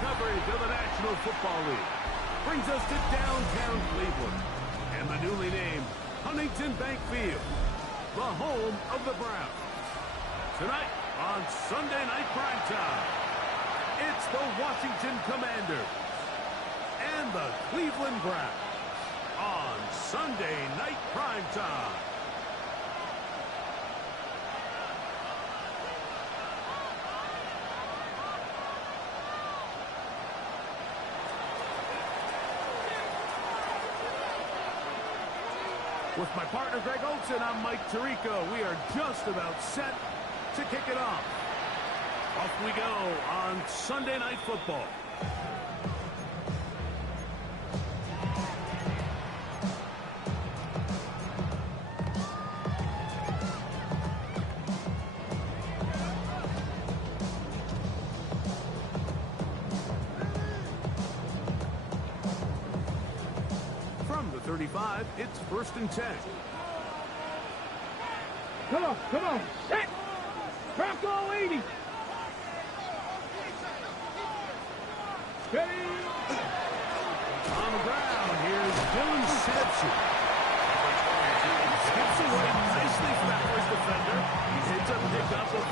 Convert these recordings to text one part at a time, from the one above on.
coverage of the National Football League brings us to downtown Cleveland and the newly named Huntington Bank Field, the home of the Browns. Tonight on Sunday Night Primetime, it's the Washington Commanders and the Cleveland Browns on Sunday Night Primetime. With my partner, Greg Olson, I'm Mike Tirico. We are just about set to kick it off. Off we go on Sunday Night Football. From the 35, it's 1st and 10. Come on, set! Bronco 80! Ready! On the ground, here's Dylan Sampson. Skips away nicely from that first defender. It's a pickup of 5.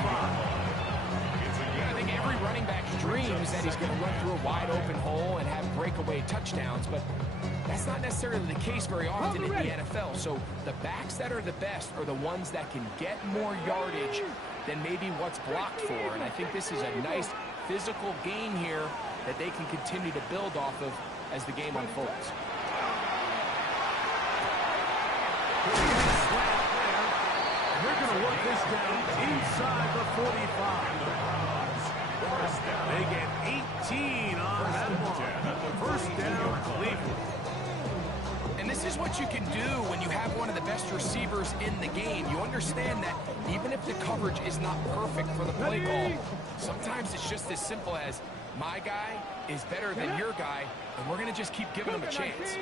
I think every running back's dreams that he's going to run through a wide open hole and have breakaway touchdowns, but that's not necessarily the case very often in the NFL. So the backs that are the best are the ones that can get more yardage than maybe what's blocked for. And I think this is a nice physical game here that they can continue to build off of as the game unfolds. They're going to work this down inside the 45. They get 18 on that one. 1st down, Cleveland. And this is what you can do when you have one of the best receivers in the game. You understand that even if the coverage is not perfect for the play call, sometimes it's just as simple as my guy is better than your guy, and we're going to just keep giving him a chance.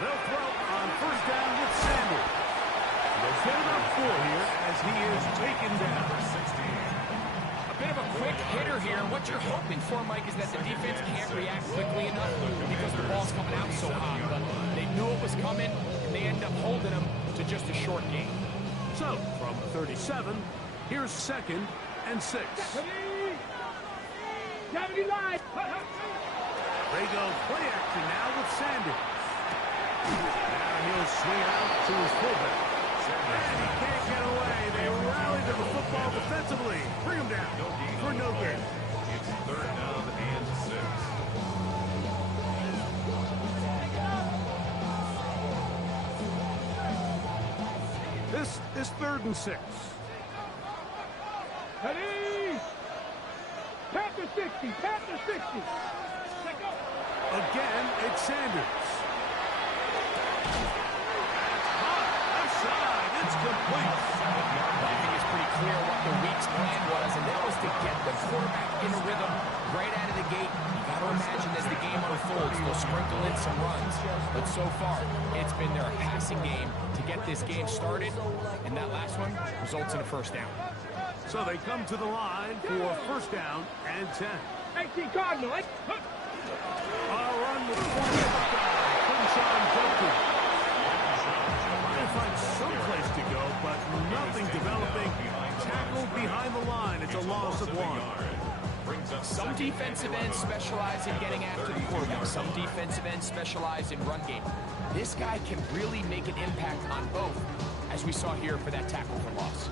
They'll throw on 1st down with Sanders. They'll set it up 4 here as he is taken down. A bit of a quick hitter here. What you're hoping for, Mike, is that the defense can't react quickly enough because the ball's coming out so hot. But they knew it was coming, and they end up holding them to just a short gain. So, from 37, here's 2nd and 6. They go play action now with Sanders. Now he'll swing out to his fullback. And he can't get away. They rally to the football defensively. Bring him down for no gain. It's 3rd down and 6. This is 3rd and 6. Ready! Panther 60, Panther 60. Again, it's Sanders. Left side, it's complete. I think it's pretty clear what the week's plan was, and that was to get the quarterback in a rhythm right out of the gate. You got to imagine as the game unfolds, they'll sprinkle in some runs. But so far, it's been their passing game to get this game started, and that last one results in a 1st down. So they come to the line for 1st down and 10. 18 Cardinal. A run with 4 Quinshon Judkins. Trying to find some place to go, but nothing developing. Tackled behind the line. It's a loss of 1. Some defensive ends specialize in getting after the quarterback. Some defensive ends specialize in run game. This guy can really make an impact on both, as we saw here for that tackle for loss.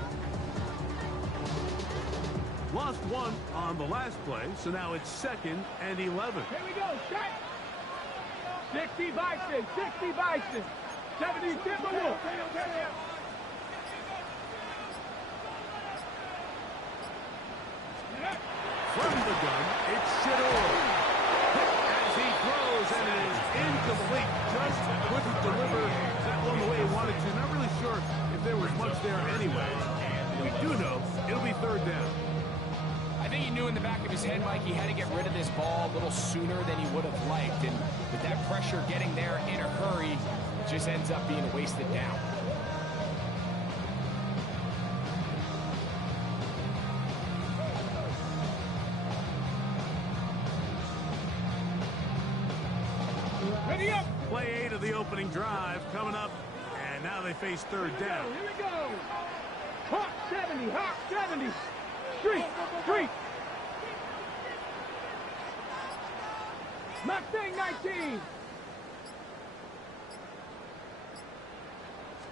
Lost 1 on the last play, so now it's 2nd and 11. Here we go, set! 60 Bison, 60 Bison. 70 Timberwolves. From the gun, it's Shador. As he throws, and it is incomplete. Just couldn't deliver that one the way he wanted to. Not really sure if there was much there anyway. We do know it'll be 3rd down. I think he knew in the back of his head, Mike, he had to get rid of this ball a little sooner than he would have liked. And with that pressure getting there in a hurry, it just ends up being a wasted down. opening drive coming up, and now they face third down. Here we go. Hawk 70, Hawk 70. Street, street. Mustang 19.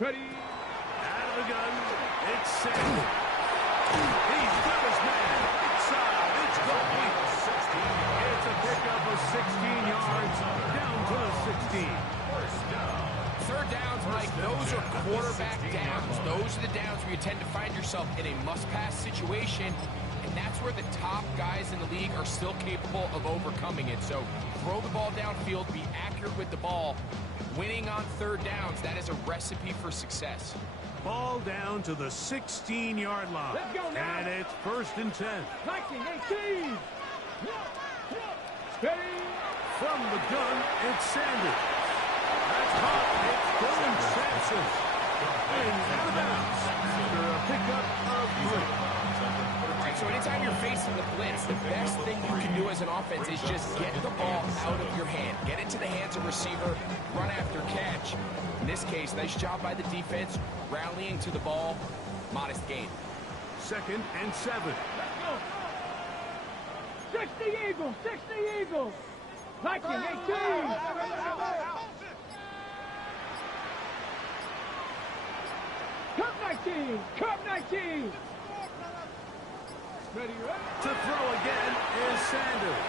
Ready. Out of the gun, it's Sanders. He's got his man. Inside, it's complete. It's a pickup of 16 yards down to the 16. Third downs, Mike, those are quarterback downs. Those are the downs where you tend to find yourself in a must-pass situation, and that's where the top guys in the league are still capable of overcoming it. So throw the ball downfield, be accurate with the ball. Winning on third downs, that is a recipe for success. Ball down to the 16-yard line. Let's go now. And it's 1st and 10. 19, 18. Ready. From the gun, it's Sanders. That's caught. It's Dylan Sampson. And out of bounds after a pickup of 3. All right, so anytime you're facing the blitz, the best thing you can do as an offense is just get the ball out of your hand. Get into the hands of receiver, run after catch. In this case, nice job by the defense, rallying to the ball, modest gain. 2nd and 7. Let's go. 60 Eagles, 60 Eagles. 19, 18. Cup 19, Cup 19. Ready, ready. To throw again is Sanders.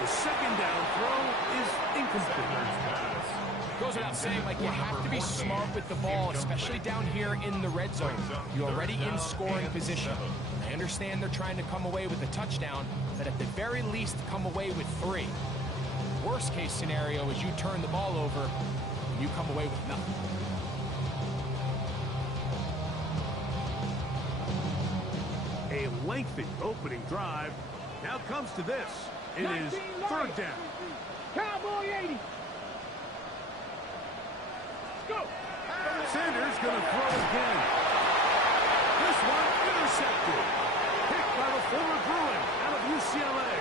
The 2nd down throw is incomplete. Goes without saying, like, you have to be smart with the ball, especially down here in the red zone. You're already in scoring position. I understand they're trying to come away with a touchdown, but at the very least, come away with 3. Worst case scenario is you turn the ball over and you come away with nothing. A lengthy opening drive. Now comes to this. It is 3rd down. Cowboy 80. Go. Sanders going to throw again. This one intercepted. Picked by the former Bruin out of UCLA.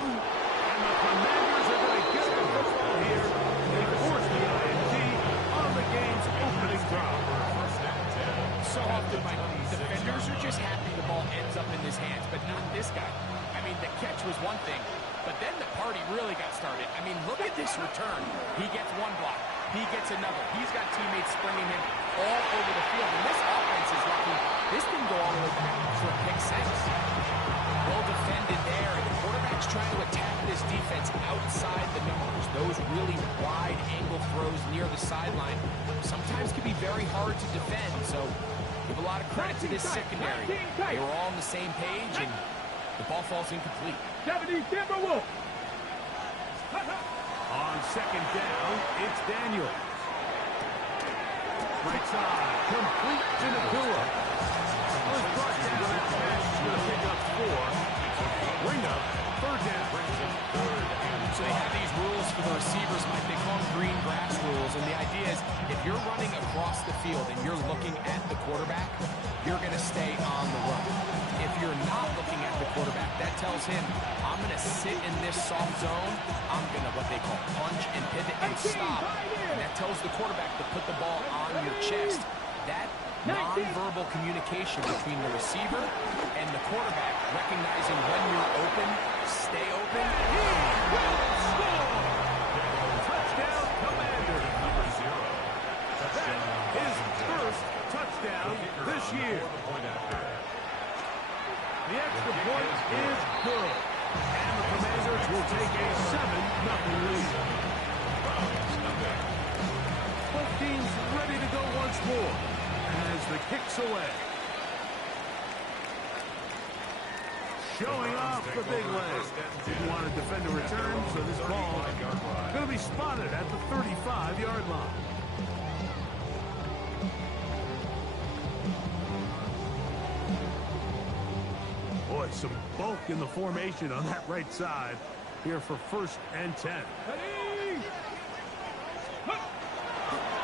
And the Commanders are going to get the football here. They force the INT on the game's opening drive. So often, my defenders are just happy the ball ends up in his hands, but not this guy. I mean, the catch was one thing, but then the party really got started. I mean, look at this return. He gets one block. He gets another. He's got teammates springing him all over the field, and this offense is lucky. This didn't go all the way back for a pick 6. Well defended there, and the quarterback's trying to attack this defense outside the numbers. Those really wide angle throws near the sideline sometimes can be very hard to defend, so give a lot of credit to this secondary. They were all on the same page, and the ball falls incomplete. 70 Timberwolves. On 2nd down, it's Daniel. Right side, complete to Nakua. Was brought down at pass to pick up 4. Bring up 3rd down. So they have these rules for the receivers, Mike. They call them green grass rules, and the idea is if you're running across the field and you're looking at the quarterback, you're going to stay on the run. If you're not looking at the quarterback, that tells him, I'm going to sit in this soft zone. I'm going to, what they call, punch and pivot and stop. And that tells the quarterback to put the ball on your chest. That non-verbal communication between the receiver and the quarterback, recognizing when you're open, stay open. He will score! Touchdown, Commander. Number 0. That is his first touchdown this year. The extra point is good. And the Commanders will take a 7-0 lead. Both teams ready to go once more as the kick's away. Showing off the big leg. Didn't want to defend a return, so this ball going to be spotted at the 35-yard line. Boy, some bulk in the formation on that right side here for 1st and 10.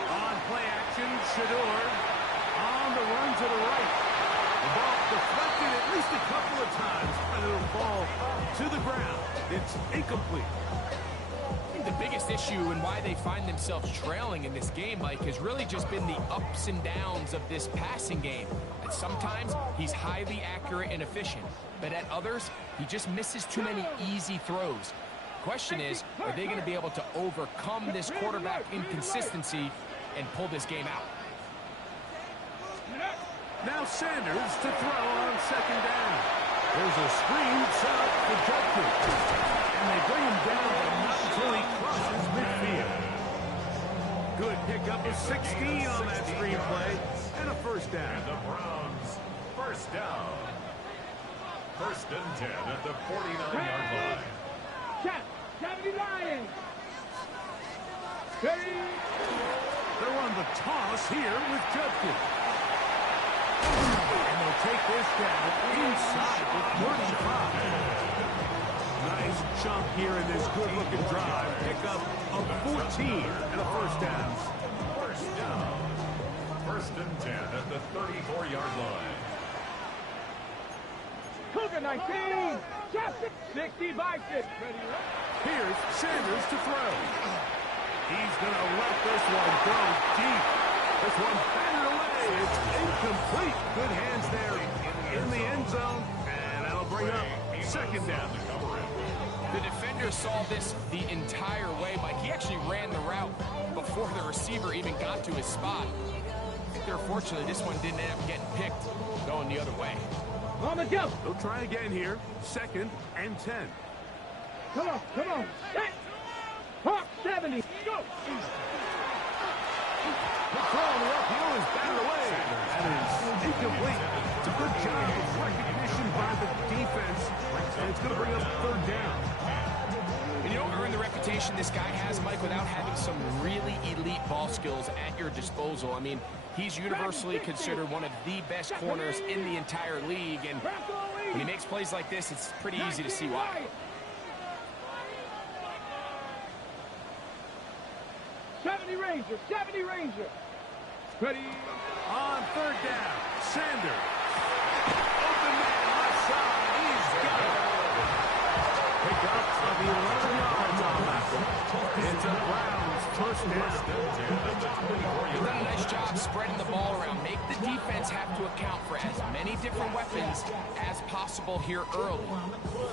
On play action, Shador on the run to the right. The ball deflected at least a couple of times, and it'll fall to the ground. It's incomplete. the biggest issue and why they find themselves trailing in this game, Mike, has really just been the ups and downs of this passing game. And sometimes he's highly accurate and efficient, but at others, he just misses too many easy throws. Question is, are they going to be able to overcome this quarterback inconsistency and pull this game out? Now Sanders to throw on second down. There's a screen set up for Judkins. And they bring him down not until he crosses midfield. Good pickup of 16 on that screen play. And a first down. And the Browns, first down. First and 10 at the 49-yard line. 79. Ready? They're on the toss here with Judkins. And they'll take this down inside the 35. Nice chunk here in this good-looking drive. Pickup of 14 and a first down. First down. First and 10 at the 34-yard line. Cougar 19. 60 by 6. Ready? Here's Sanders to throw. He's going to let this one go deep. This one batted away. It's incomplete. Good hands there in the end zone. And that'll bring up second down. The defender saw this the entire way, Mike. He actually ran the route before the receiver even got to his spot. I think they're fortunate this one didn't end up getting picked going the other way. On the jump. They'll try again here. Second and 10. Come on, come on. Hawk 70. Go. The throw on the uphill is batted away. That is incomplete. It's a good job of recognition by the defense. And it's going to bring up third down. And you don't earn the reputation this guy has, Mike, without having some really elite ball skills at your disposal. I mean, he's universally considered one of the best corners in the entire league. And when he makes plays like this, it's pretty easy to see why. 70 Ranger, 70 Ranger. Ready? On third down, Sanders. Open man, left side. He's got it. Pick up of 11 yards on that one. It's a Browns first down. He's done a nice job spreading the ball around. Make the defense have to account for as many different weapons as possible here early.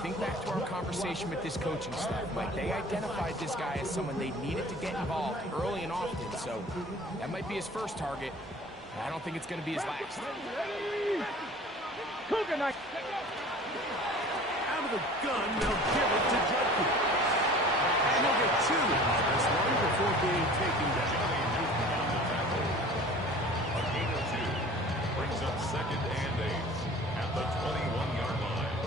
Think back to our conversation with this coaching staff, Mike. They identified this guy as someone they needed to get involved early and often, so that might be his first target. I don't think it's going to be his last. Cougar night. Out of the gun, they'll give it to Judkins. And he'll get two on this one before being taken down. A gain of 2 brings up second and 8 at the 21-yard line.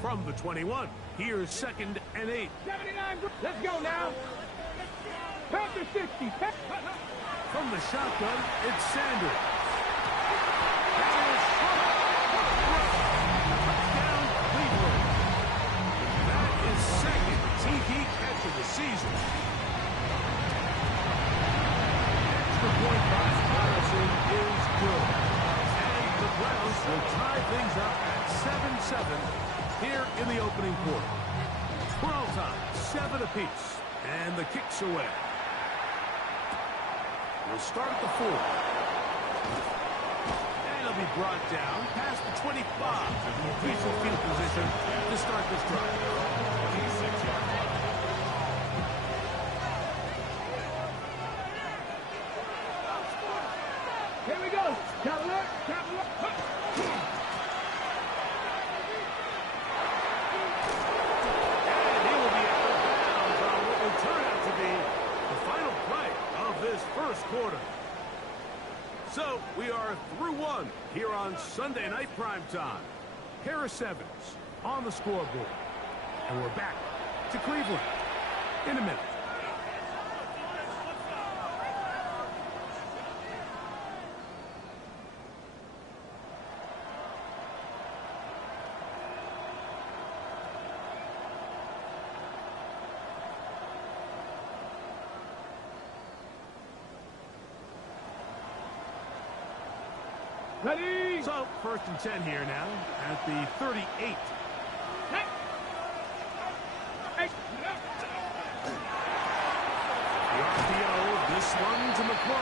From the 21, here's second and 8. 79. Let's go now. Panther 60. From the shotgun, it's Sanders. Touchdown, Cleveland. That is second TD catch of the season. Extra point by Harrison is good. And the Browns will tie things up at 7-7 here in the opening quarter. For all time, 7 apiece. And the kick's away. We'll start at the 4. And it'll be brought down past the 25. Crucial field position to start this drive. 26-yard line. Here we go. Cavalier, Cavalier. And he will be out of bounds on what will turn out to be the final play of this first quarter. So we are through one here on Sunday Night Primetime. Harris Evans on the scoreboard. And we're back to Cleveland in a minute. Ready? So, first and 10 here now at the 38. The RPO, this one to McClung.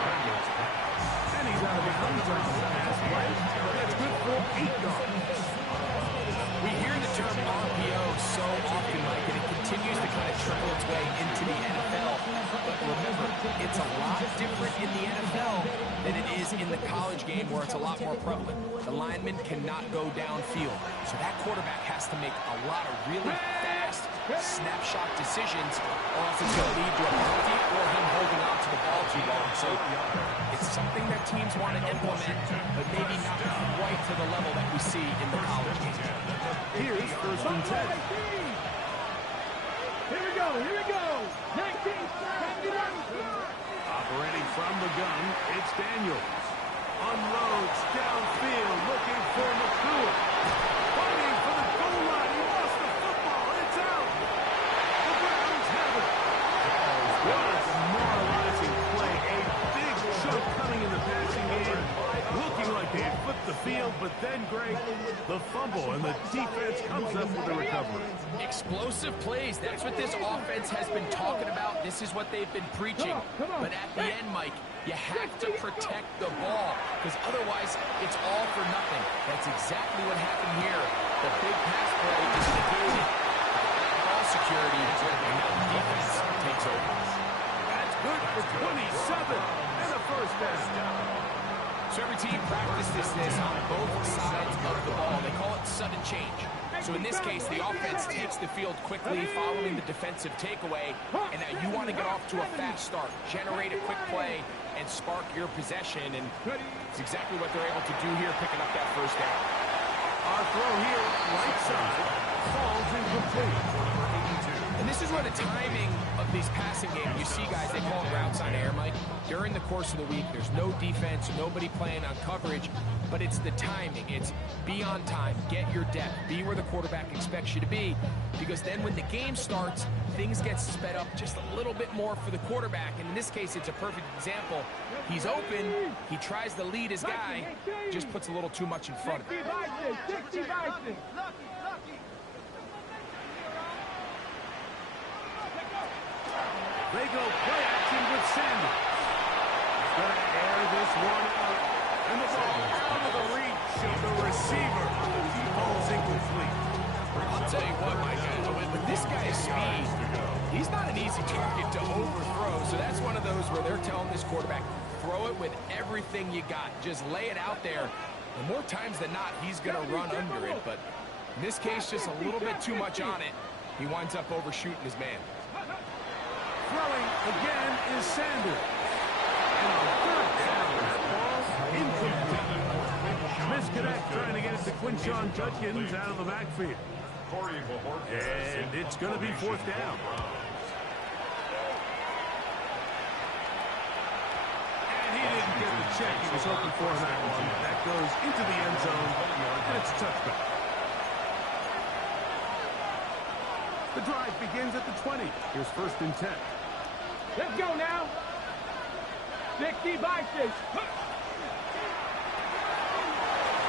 And he's out of bounds on the pass play. That's good for 8 yards. We hear the term RPO so often, Mike, and it continues to kind of trickle its way into the NFL. But remember, it's a lot different in the NFL than it is in the college game where it's a lot more prevalent. The lineman cannot go downfield, so that quarterback has to make a lot of really fast snapshot decisions, or else it's going to lead to a penalty or him holding on to the ball too long. So it's something that teams want to implement, but maybe not quite to the level that we see in the college game. Here's first and 10. Here we go, here we go. 19, Operating from the gun, it's Daniels. Unloads downfield, looking for McCool. Fighting for the goal line. He lost the football. It's out. The Browns have it. What a demoralizing play. A big chunk coming in the passing game. Looking like they flipped the field, but then, Greg, the fumble, and the defense comes up with a recovery. Explosive plays. That's what this offense has been talking about. This is what they've been preaching. But at the end, Mike, you have to protect the ball, because otherwise it's all for nothing. That's exactly what happened here. The big pass play is negated. Ball security, and now the defense takes over. That's good for 27 and a first down. So every team practices this on both sides of the ball. They call it sudden change. So in this case, the offense takes the field quickly following the defensive takeaway, and now you want to get off to a fast start, generate a quick play, and spark your possession, and it's exactly what they're able to do here, picking up that first down. Our throw here, right side, falls incomplete. And this is where the timing of these passing games, you see guys, they call it routes on air, Mike. During the course of the week, there's no defense, nobody playing on coverage, but it's the timing. It's be on time, get your depth, be where the quarterback expects you to be, because then when the game starts, things get sped up just a little bit more for the quarterback. And in this case, it's a perfect example. He's open, he tries to lead his guy, just puts a little too much in front of him. 60 Bison. They go play action with Sanders. He's going to air this one out. And the ball out of the reach of the receiver. He falls incomplete. I'll tell you what, Mike, with this guy's speed, he's not an easy target to overthrow. So that's one of those where they're telling this quarterback, throw it with everything you got. Just lay it out there. And more times than not, he's going to run under it. But in this case, just a little bit too much on it. He winds up overshooting his man. Throwing again is Sanders. And on third down, that ball incomplete. Misconnect trying to get it to Quinshon Judkins out of the backfield. And it's going to be fourth down. And he didn't get the check he was hoping for in that one. That goes into the end zone, and it's a touchback. The drive begins at the 20. Here's first and 10. Let's go now. 60 Bison.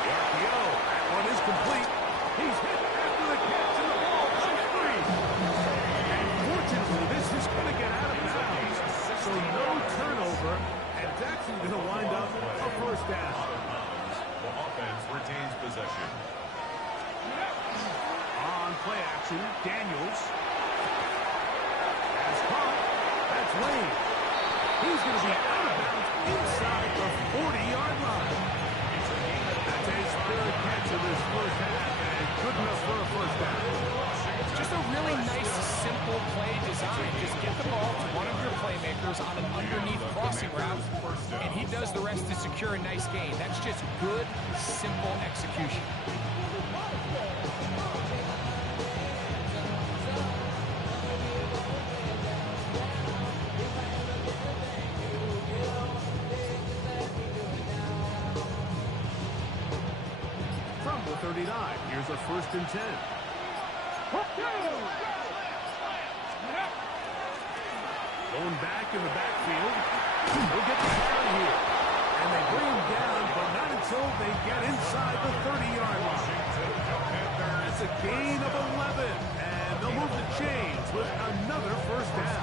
The RPO, that one is complete. He's hit after the catch, and the ball is free. And fortunately, this is going to get out of bounds. So no turnover, and it's actually going to wind up a first down. The offense retains possession. On play action, Daniels. Has caught. That's Lane. He's going to be out of bounds inside the 40-yard line. That's his third catch of this first half, and good enough for a first down. Just a really nice, simple play design. Just get the ball to one of your playmakers on an underneath crossing route, and he does the rest to secure a nice gain. That's just good, simple execution. From the 39, here's a first and 10. Going back in the backfield. He'll get the carry here. And they bring him down, but not until they get inside the 30-yard line. That's a gain of 11. And they'll move the chains with another first down.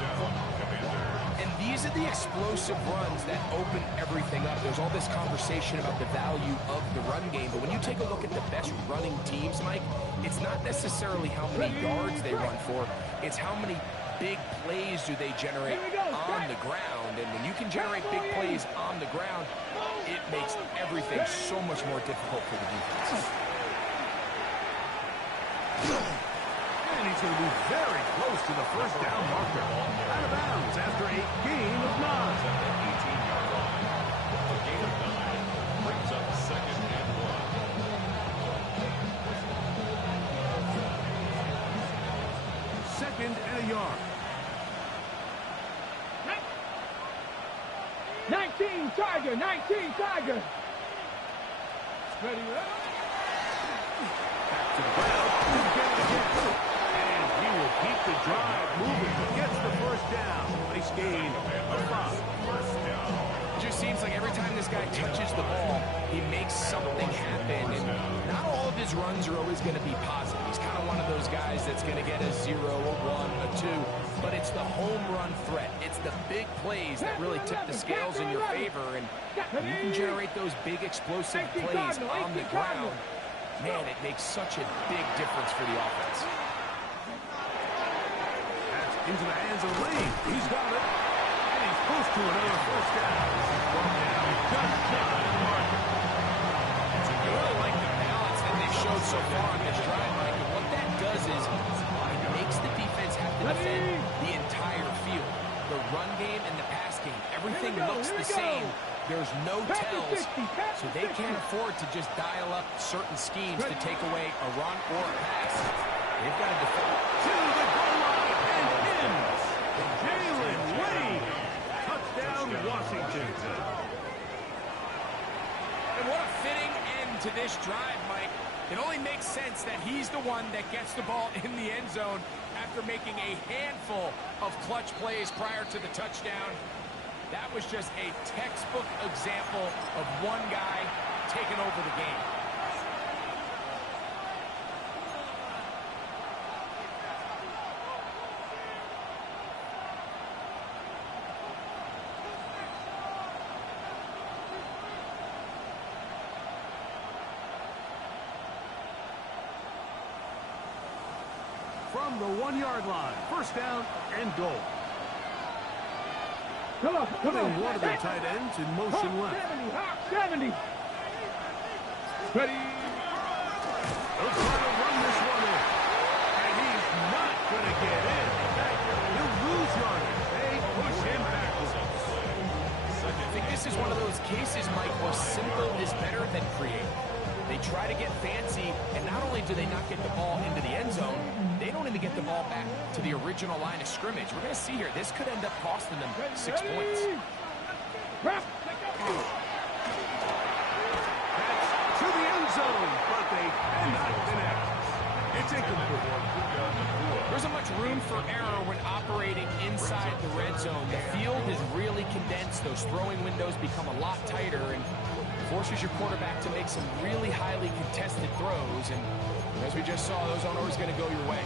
And these are the explosive runs that open everything up. There's all this conversation about the value of the run game, but when you take a look at the best running teams, Mike, it's not necessarily how many yards they run for, it's how many big plays do they generate on the ground. And when you can generate big plays on the ground, it makes everything so much more difficult for the defense. And he's going to be very close to the first down marker. Out of bounds after a gain of 9. 18-yard line. A gain of 9 brings up 2nd and 1. 2nd and a yard. 19 Tiger, 19 Tiger. Ready up. Back to the ground. He'll get it again. And he will keep the drive moving. Gets the first down. Nice gain of 5. First down. It just seems like every time this guy touches the ball, he makes something happen. And not all of his runs are always going to be positive. He's kind of one of those guys that's going to get a 0, a 1, a 2. But it's the home run threat. It's the big plays that really tip the scales in your favor. And when you can generate those big explosive plays on the ground, man, it makes such a big difference for the offense. That's into the hands of Lee. He's got it. And he's close to another first down. Brought down just shy of the marker. I really like the balance that they've showed so far on this drive, Mike. And what that does is it makes the defense have to defend the entire field. The run game and the pass game, everything looks the same. There's no tells, so they can't afford to just dial up certain schemes to take away a run or a pass. They've got to defend. To the goal line and in. Jalen Wade. Touchdown, Washington. And what a fitting end to this drive, Mike. It only makes sense that he's the one that gets the ball in the end zone after making a handful of clutch plays prior to the touchdown. That was just a textbook example of one guy taking over the game. From the 1-yard line, first down and goal. Come on. Putting one of their tight ends in motion left. 70. Ready. They'll try to run this one in. And he's not going to get in. He'll lose yardage. They push him backwards. I think this is one of those cases, Mike, where simple is better than creative. They try to get fancy, and not only do they not get the ball into the end zone, they don't even get the ball back to the original line of scrimmage. We're going to see here, this could end up costing them 6 points. That's to the end zone, but they cannot connect. It's incomplete. There isn't much room for error when operating inside the red zone. The field is really condensed. Those throwing windows become a lot tighter and forces your quarterback to make some really highly contested throws. And as we just saw, those aren't always going to go your way.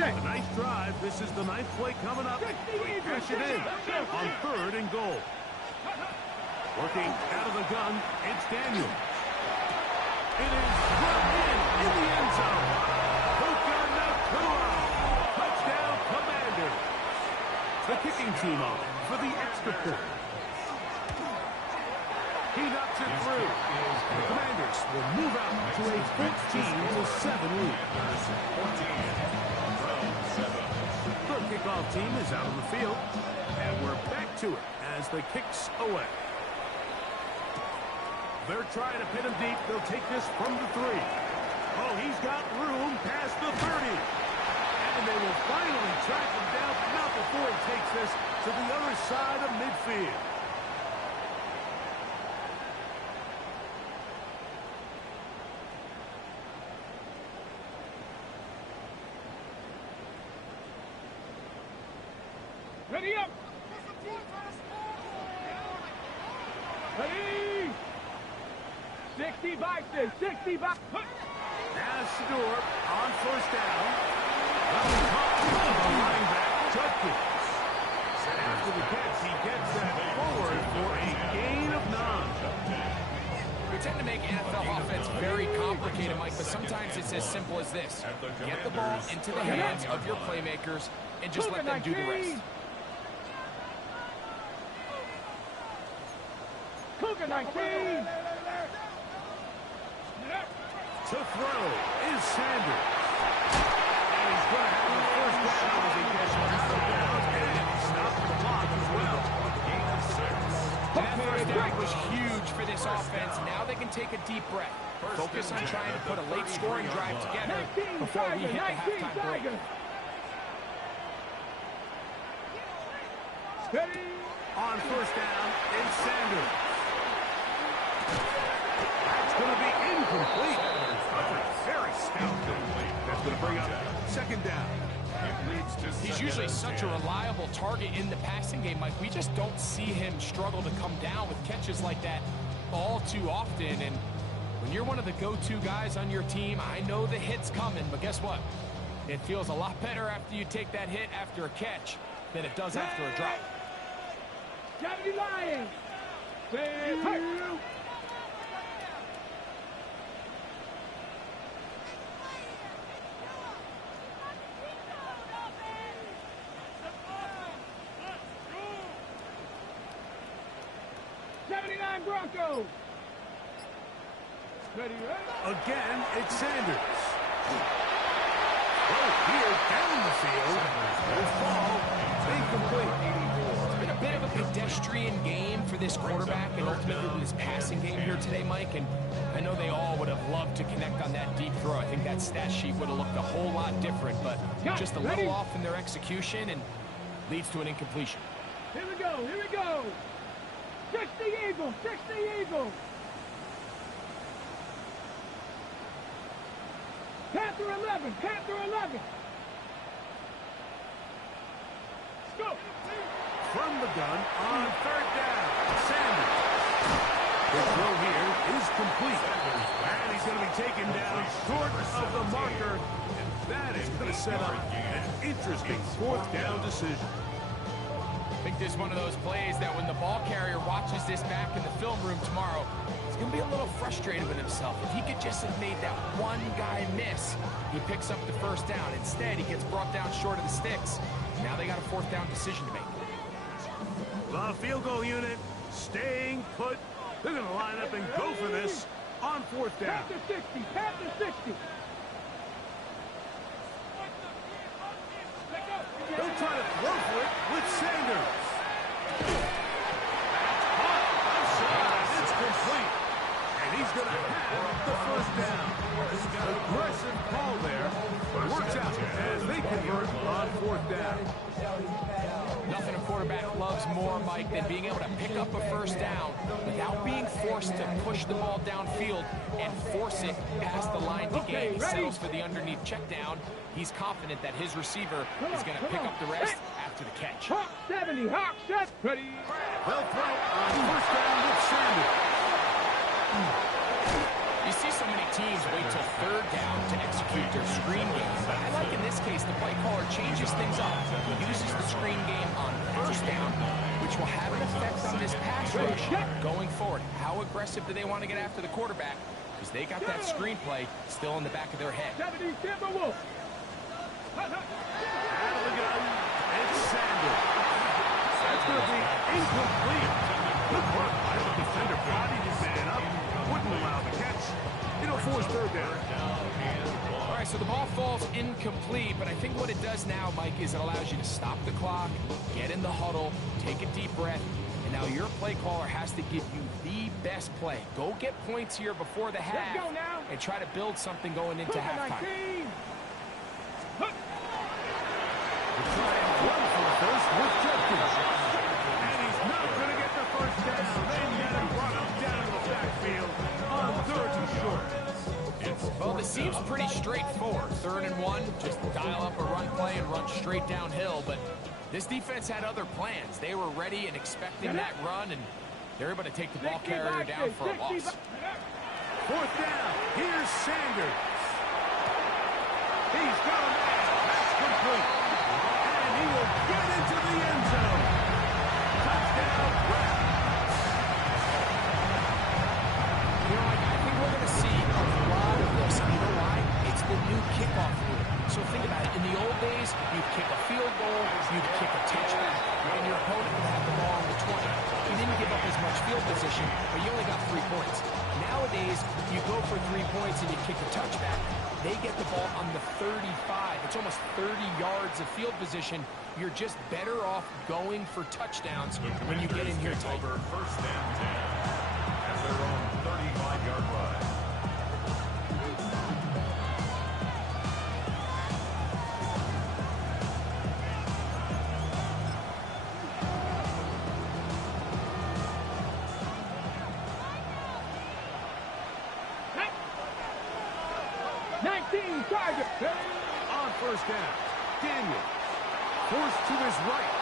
A nice drive. This is the 9th play coming up. Cash it in on 3rd and goal. Working out of the gun, it's Daniel. It is brought in the end zone. Puka Nakua. Touchdown, Commanders. The kicking team on for the extra point. He knocks it through. The Commanders will move out to a 14-7 lead. The kickoff team is out of the field, and we're back to it as the kicks away. They're trying to pin him deep. They'll take this from the 3. Oh, he's got room past the 30. And they will finally track him down, not before he takes this to the other side of midfield. Ready up. Ready. 60 Bison. 60 Bison. Now Stewart on first down. The running back, Judkins. After the catch, he gets that forward for a gain of 9. We tend to make NFL offense very complicated, Mike, but sometimes it's as simple as this. Get the ball into the hands of your playmakers and just let them do the rest. Cougar 19. To throw is Sanders. And he's going to have the first down as he gets out of bounds and stop the clock as well. Gain of 6. That first down was huge for this offense. Now they can take a deep breath. Focus on trying to put a late scoring drive together before we hit the halftime break. Steady. On first down, it's Sanders. That's going to be incomplete. Very stout. That's going to bring up second down. He's usually such a reliable target in the passing game, Mike. We just don't see him struggle to come down with catches like that all too often. And when you're one of the go-to guys on your team, I know the hit's coming, but guess what? It feels a lot better after you take that hit after a catch than it does after a drop. 70 Lions. Hey. Broncos. Ready, again, it's Sanders. Here down the field. Will fall. Incomplete. It's been a bit of a pedestrian game for this quarterback and ultimately this passing game here today, Mike. And I know they all would have loved to connect on that deep throw. I think that stat sheet would have looked a whole lot different, but just a little off in their execution and leads to an incompletion. Here we go. Here we go. 60 Eagles! 60 Eagles! Panther 11! Panther 11! Let's go! From the gun on third down. Sanders. The throw here is complete. And he's going to be taken down short of the marker. And that is going to set up an interesting fourth down decision. I think this is one of those plays that when the ball carrier watches this back in the film room tomorrow, he's going to be a little frustrated with himself. If he could just have made that one guy miss, he picks up the first down. Instead, he gets brought down short of the sticks. Now they got a fourth down decision to make. The field goal unit staying put. They're going to line up and go for this on fourth down. Panther 60! Panther 60! They'll try to throw for it with Sanders. It's complete. And he's going to have the first down. Aggressive call there. Works out as they convert on fourth down. Nothing a quarterback loves more, Mike, than being able to pick up a first down without being forced to push the ball downfield and force it past the line to gain. He settles for the underneath check down. He's confident that his receiver is going to pick up the rest after the catch. Hawk 70, Hawk set, ready. They'll throw on first down with Sanders. You see so many teams wait till third down to execute their screen game. But I like in this case, the play caller changes things up. He uses the screen game on first down, which will have an effect on this pass rush going forward. How aggressive do they want to get after the quarterback? Because they got that screenplay still in the back of their head. 70 Timberwolves. Out of the gun, it's Sanders. That's going to be incomplete. Good work by the defender. Bodied his man up. Wouldn't allow the catch. It'll force third down. All right, so the ball falls incomplete, but I think what it does now, Mike, is it allows you to stop the clock, get in the huddle, take a deep breath, and now your play caller has to give you the best play. Go get points here before the half and try to build something going into halftime. Try and run for the first with Judkins. And he's not going to get the first down. They get him brought up down to the backfield on third and short. Well, this seems pretty straightforward. 3rd and 1, just dial up a run play and run straight downhill. But This defense had other plans. They were ready and expecting that run, and they're able to take the ball carrier down for a loss. Fourth down. Here's Sanders. He's got a man. That's complete. And he will get into the end zone. Touchdown, Browns. You know, I think we're going to see a lot of this. You know why? It's the new kickoff rule. So think about it. In the old days, you'd kick a field goal, you'd kick a touchback, and your opponent would have the ball on the 20. You didn't give up as much field position, but you only got 3 points. Nowadays, you go for 3 points and you kick a touchback. They get the ball on the 35. It's almost 30 yards of field position. You're just better off going for touchdowns when you get in here tight. First and 10 at their own 35-yard line. On first down, Daniel forced to his right.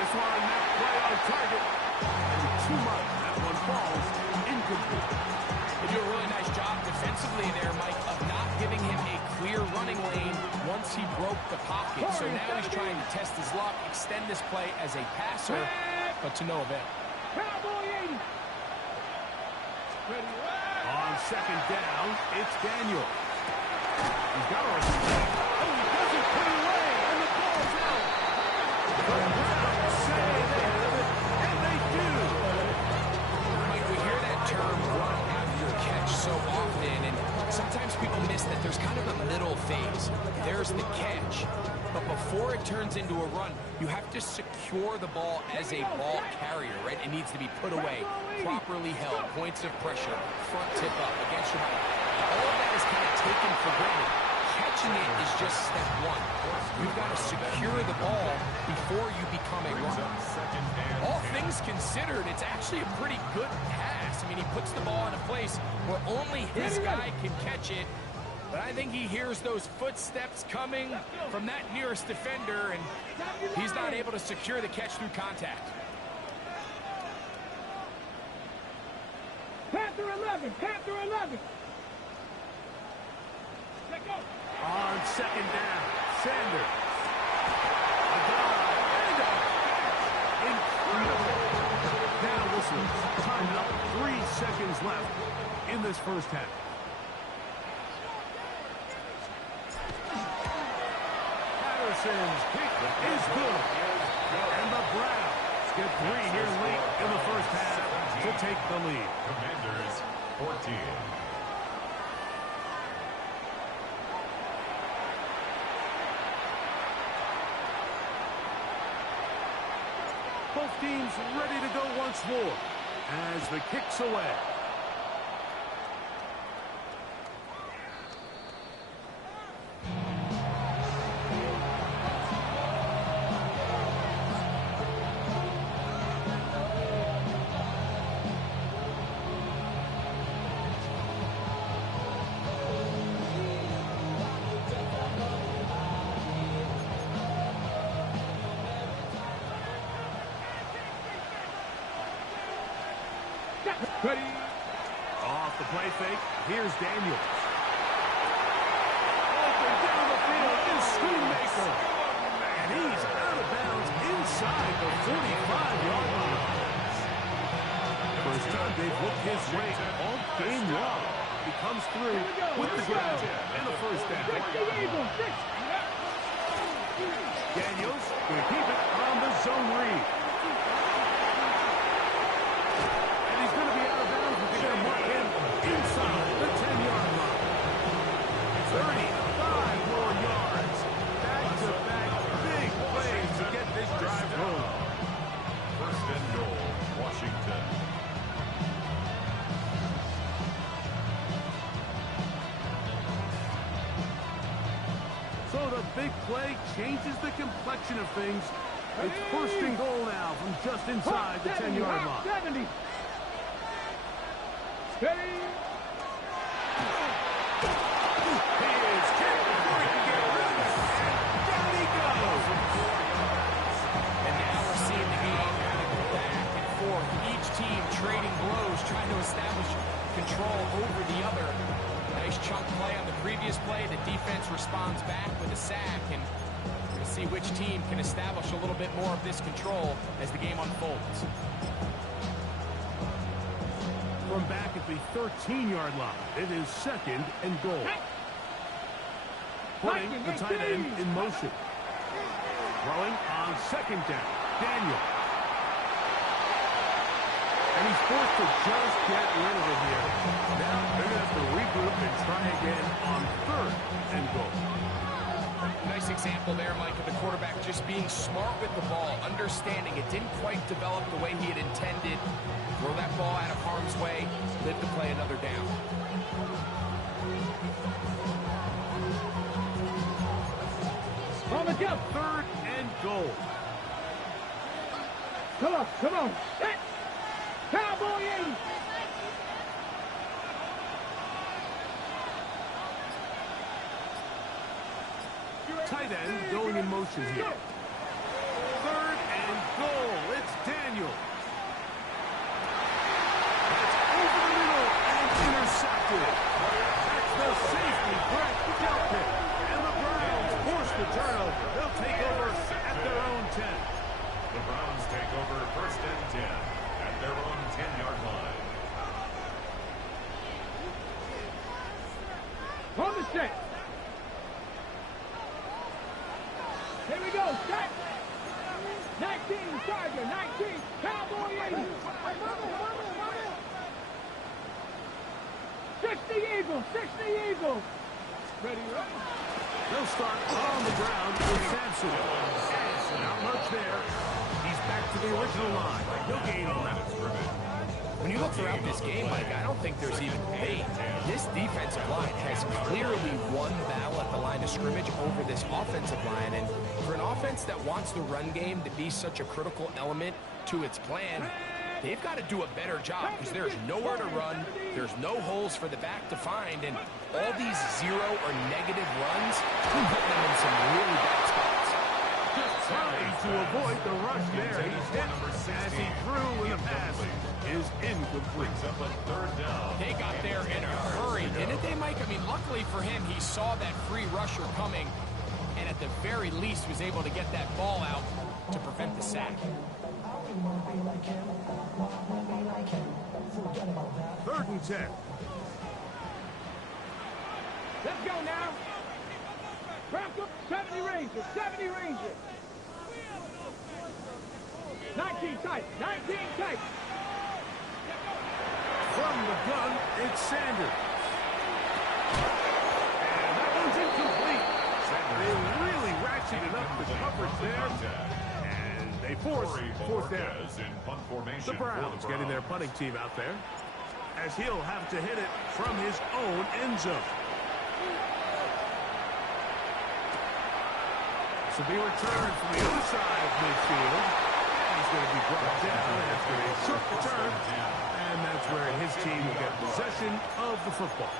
This one, that play on target. And too much. That one falls incomplete. They do a really nice job defensively there, Mike, of not giving him a clear running lane once he broke the pocket. So now he's trying to test his luck, extend this play as a passer, but to no avail. On second down, it's Daniel. He's got a receiver. Oh, he doesn't put it away, and the ball's out. The Browns say they have it, and they do. Mike, we hear that term run after catch so often, and sometimes people miss that there's kind of a middle phase. There's the catch, but before it turns into a run, you have to secure the ball as a ball carrier, right? It needs to be put away, properly held, points of pressure, front tip up against your body. All of that is kind of taken for granted. Catching it is just step one. You've got to secure the ball before you become a runner. All things considered, it's actually a pretty good pass. I mean, he puts the ball in a place where only his guy can catch it. But I think he hears those footsteps coming from that nearest defender, and he's not able to secure the catch through contact. Panther 11, Panther 11. On second down, Sanders. A dive and a catch. Incredible. Now whistles. Time out. 3 seconds left in this first half. Patterson's kick is good. And the Browns get 3 here late in the first half to take the lead. Commanders 14. Both teams ready to go once more as the kick's away. Ready. Off the play fake, here's Daniels. Open down the field is Schoonmaker. And he's out of bounds inside the 45-yard line. First time they've looked his way all game long. He comes through with the ground and a first down. Daniels will keep it on the zone read. Inside the 10-yard line. 35 more yards. Back-to-back big plays to get this drive going. First and goal, Washington. So the big play changes the complexion of things. It's first and goal now from just inside the 10-yard line. 70. Steady. He is kicked before he can get rid of it. And down he goes. over the other. Nice chunk play on the previous play. The defense responds back with a sack, and we'll see which team can establish a little bit more of this control as the game unfolds. From back at the 13-yard line, it is 2nd and goal. Putting the tight end in motion. Throwing on 2nd down. Daniel. And he's forced to just get rid of it here. Now they're going to have to regroup and try again on 3rd and goal. Nice example there, Mike, of the quarterback just being smart with the ball, understanding it didn't quite develop the way he had intended. Throw that ball out of harm's way, live to play another down. On the jump. 3rd and goal. Come on, come on. Set. Cowboy 80. Tight end going in motion here. 3rd and goal. It's Daniel. That's over the middle and intercepted. That's the safety Brett dealt it. And the Browns force the turnover. They'll take over at their own 10. The Browns take over 1st and 10 at their own 10-yard line. On the set. Here we go. Set. 19, Tiger. 19, Cowboy 80. 60 Eagles. 60 Eagles. Ready, ready. They'll start on the ground with Sampson. Not much there. He's back to the original line. No gain on that. When you look throughout this game, Mike, I don't think there's even debate. This defensive line has clearly won the battle at the line of scrimmage over this offensive line. And for an offense that wants the run game to be such a critical element to its plan, they've got to do a better job because there's nowhere to run, there's no holes for the back to find, and all these zero or negative runs can put them in some really bad spots. Just trying to avoid the rush there. He's hit as he threw with a pass is incomplete. Up a 3rd down. They got there in a hurry, didn't they, Mike? I mean, luckily for him, he saw that free rusher coming, and at the very least was able to get that ball out to prevent the sack. 3rd and 10. Let's go now. Crack up 70 Rangers. 70 Rangers. 19 tight. 19 tight. From the gun, it's Sanders. And that one's incomplete. They really ratcheted up the coverage there. And they force 4th down. The Browns getting their punting team out there, as he'll have to hit it from his own end zone. This will be returned from the other side of midfield. He's going to be brought down after a short return. And that's where his team will get possession of the football.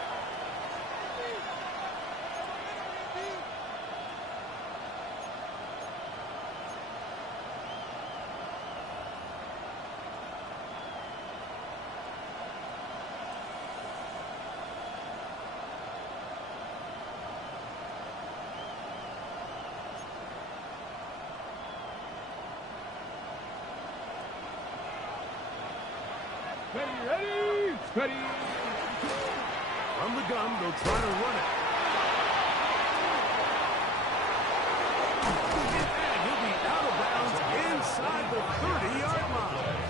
Ready, ready, ready. From the gun, they'll try to run it. And he'll be out of bounds inside the 30-yard line.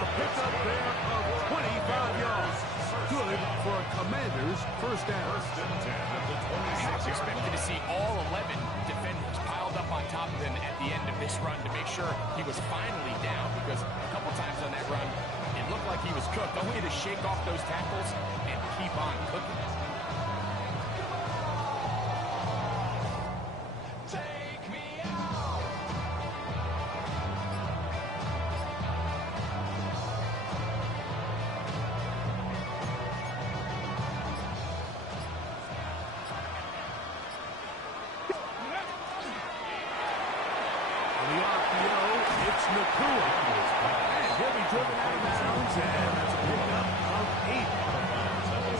A pickup there of 25 yards. Good for a Commander's 1st down. I was expected to see all 11 defenders piled up on top of him at the end of this run to make sure he was finally down, because a couple times on that run, it looked like he was cooked. Only to shake off those tackles and keep on cooking. Take me out. On the RPO, it's Nakua. And he'll be driven out of bounds, and that's a pickup of 8.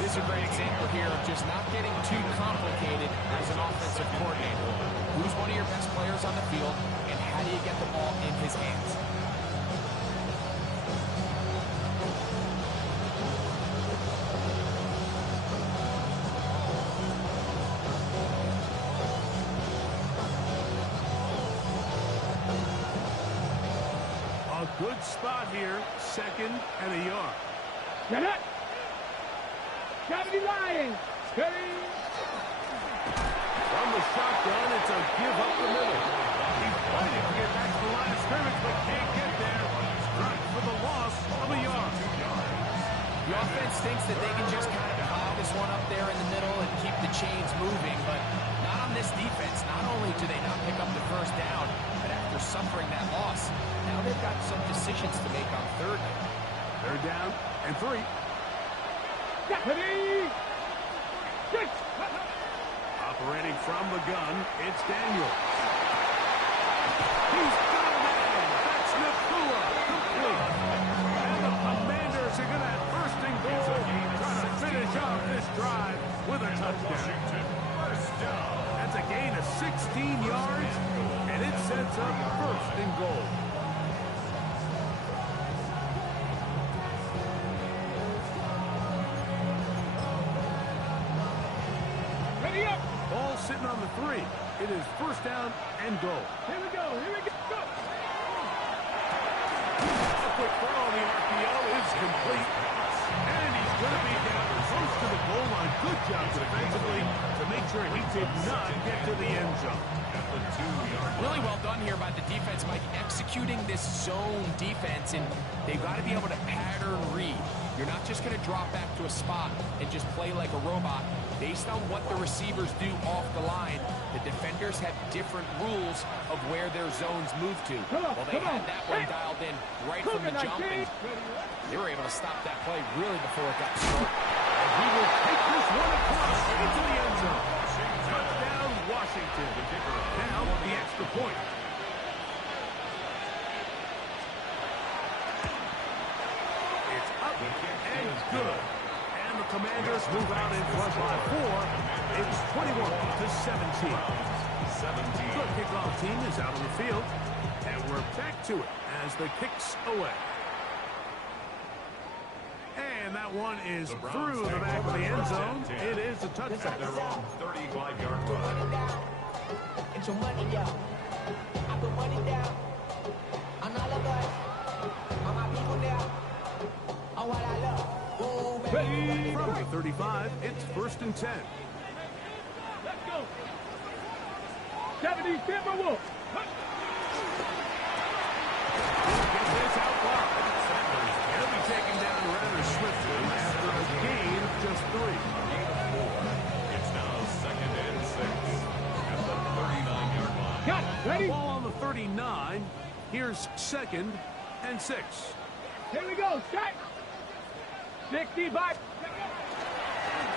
This is a great example here of just not getting too complicated as an offensive coordinator. Who's one of your best players on the field, and how do you get the ball in his hands? A good spot here, 2nd and a yard. Get it. 70 Lions. Steady. From the shotgun, it's a give up the middle. He's fighting to get back to the line of scrimmage, but can't get there. Struck for the loss of a yard. The offense thinks that they can just kind of plow this one up there in the middle and keep the chains moving, but not on this defense. Not only do they not pick up the first down, but after suffering that loss, now they've got some decisions to make on 3rd. 3rd down and 3. Deputy. 6. Operating from the gun, it's Daniel. He's got it in. That's Nakua. Complete. And the Commanders are going to have 1st and goal, trying to finish off this drive with a touchdown. That's a gain of 16 yards, and it sets up 1st and goal. Ball sitting on the 3. It is 1st down and goal. Here we go. Here we go. Go. A quick throw on the RPO is complete. And he's going to be down close to the goal line. Good job defensively to make sure he did not get to the end zone. Really well done here by the defense, Mike, executing this zone defense, and they've got to be able to pattern read. You're not just going to drop back to a spot and just play like a robot. Based on what the receivers do off the line, the defenders have different rules of where their zones move to. Well, they had that one dialed in right from the jump, and they were able to stop that play really before it got started. And he will take this one across into the end zone. Touchdown, Washington. Now the extra point. It's up and good. And the Commanders move out in front by 4. It's 21-17. The kickoff team is out on the field. And we're back to it as the kick's away. And that one is through the back of the end zone. It is a touchdown. Their own 35-yard line. Get your money down. I put money down on all of us, on my people now, on what I love. Ooh, baby. From the 35, it's 1st and 10. Let's go. 70 Timberwolves. Get this out wide. He'll be taken down rather swiftly after a gain of just 3. It's now 2nd and 6 at the 39-yard line. Got it. Ready? Ball on the 39. Here's 2nd and 6. Here we go. Shot. 65.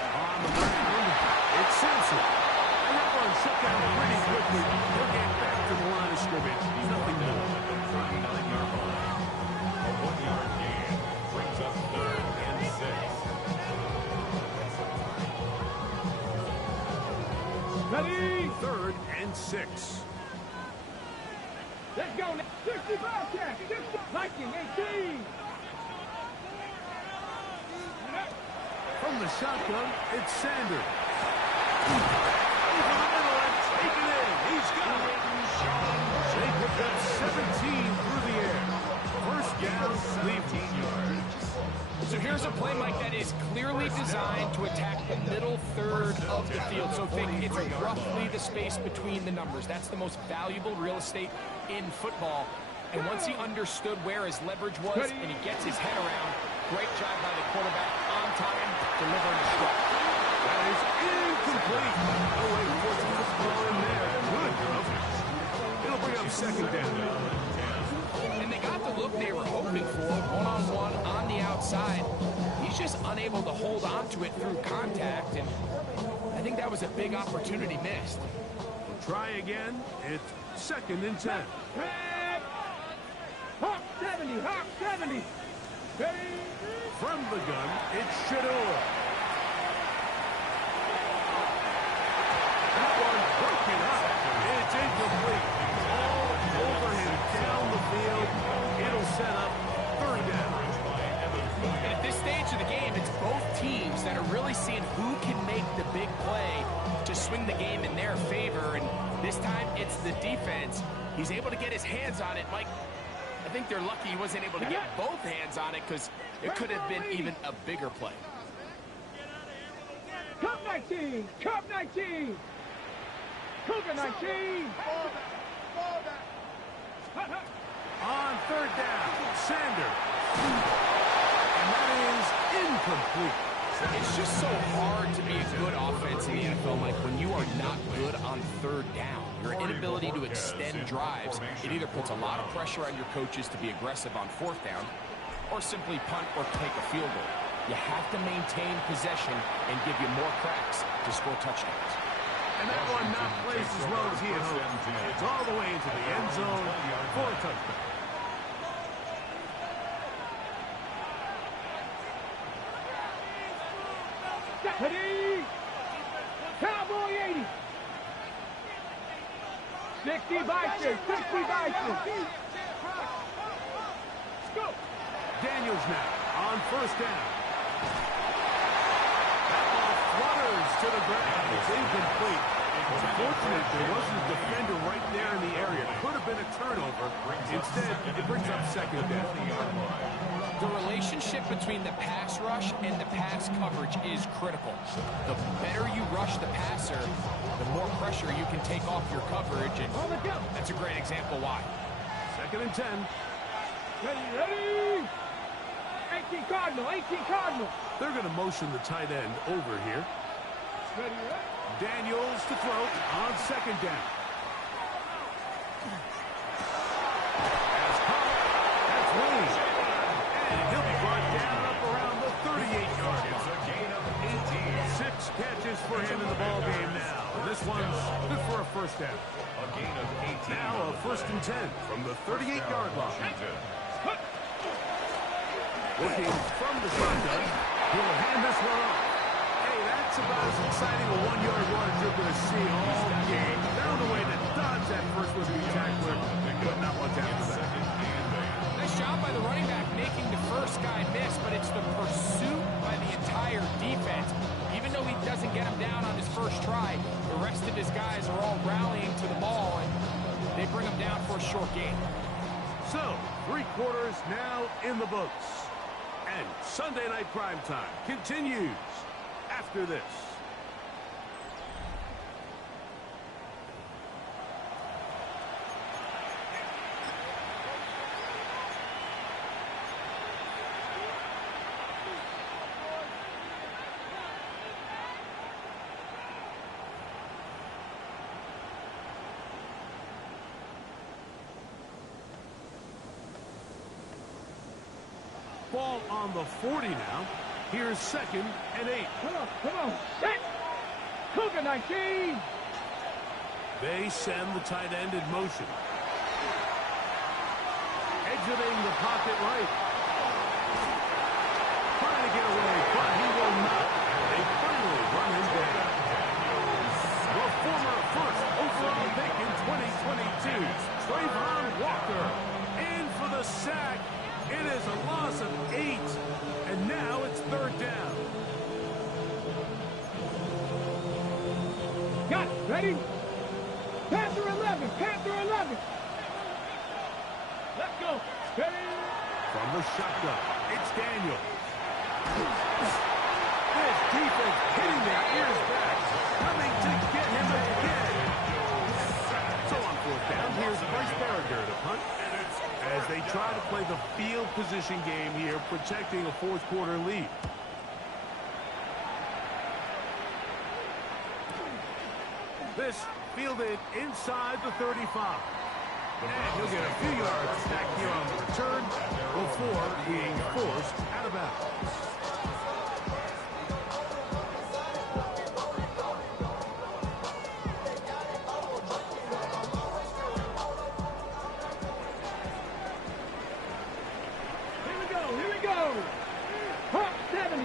On the ground, it's Simpson. And that one shut down pretty quickly. He'll get back to the line of scrimmage. Nothing more. At the 39-yard line. A 1-yard gain brings up 3rd and 6. Ready? 3rd and 6. Let's go. 65 catch. Viking 18. From the shotgun, it's Sanders. Over the middle and take it in. He's got it. They picked up 17 through the air. 1st down, Cleveland. So here's a play, Mike, that is clearly designed to attack the middle 3rd of the field. So think it's roughly the space between the numbers. That's the most valuable real estate in football. And once he understood where his leverage was and he gets his head around, great job by the quarterback on time, delivering a strike. That is incomplete. No way to force the ball in there. Good coverage. It'll bring up 2nd down. And they got the look they were hoping for, one-on-one on the outside. He's just unable to hold on to it through contact, and I think that was a big opportunity missed. We'll try again. It's 2nd and 10. Hawk 70. Hawk 70. Ready? From the gun, it's Shador. the defense. He's able to get his hands on it. Mike, I think they're lucky he wasn't able to get both hands on it because it could have been even a bigger play. Cup 19! Cup 19! Cougar 19! On third down, Sanders. And that is incomplete. It's just so hard to be a good offense in the NFL, Mike, when you are not good on third down. Your inability to extend drives, it either puts a lot of pressure on your coaches to be aggressive on fourth down or simply punt or take a field goal. You have to maintain possession and give you more cracks to score touchdowns. And that one not placed as well as he had hoped. It's all the way into the end zone for a touchdown. Ready? Cowboy 80! 60 Bison! 60 Bison! Let's go! Daniels now on first down. That ball flutters to the ground. It's incomplete. It's unfortunate there wasn't a defender right there in the area. Could have been a turnover. Instead, it brings up second down. The relationship between the pass rush and the pass coverage is critical. The better you rush the passer, the more pressure you can take off your coverage, and that's a great example why. Second and 10. Ready? 18 Cardinal, 18 Cardinal. They're going to motion the tight end over here. Ready? Daniels to throw on second down. That's Wayne. And he'll be brought down up around the 38-yard line. It's a gain of 18. 6 catches for him in the ball game now. And this one's good for a first down. A gain of 18. Now a first and 10 from the 38-yard line. Looking from the shotgun, he'll hand this one off. Hey, that's about as exciting a 1-yard run as you're going to see all game. Found a way to dodge that first would-be tackler, but not much after that. Nice job by the running back making the first guy miss, but it's the pursuit by the entire defense. Even though he doesn't get him down on his first try, the rest of his guys are all rallying to the ball, and they bring him down for a short gain. So, 3 quarters now in the books. And Sunday Night Primetime continues after this. Ball on the 40 now. Here's second and 8. Come on. Set. Cougar 19. They send the tight end in motion. Exiting the pocket right. Trying to get away, but he will not. They finally run him down. The former first overall pick in 2022, Trayvon Walker, in for the sack. It is a loss of 8, and now it's third down. Got it. Ready? Panther 11. Panther 11. Let's go. Ready? From the shotgun, it's Daniel. This defense hitting their ears back, coming to get him again. So on fourth down, here's Bryce Berringer to punt. As they try to play the field position game here, protecting a fourth quarter lead. This fielded inside the 35. And he'll get a few yards back here on the return before being forced out of bounds.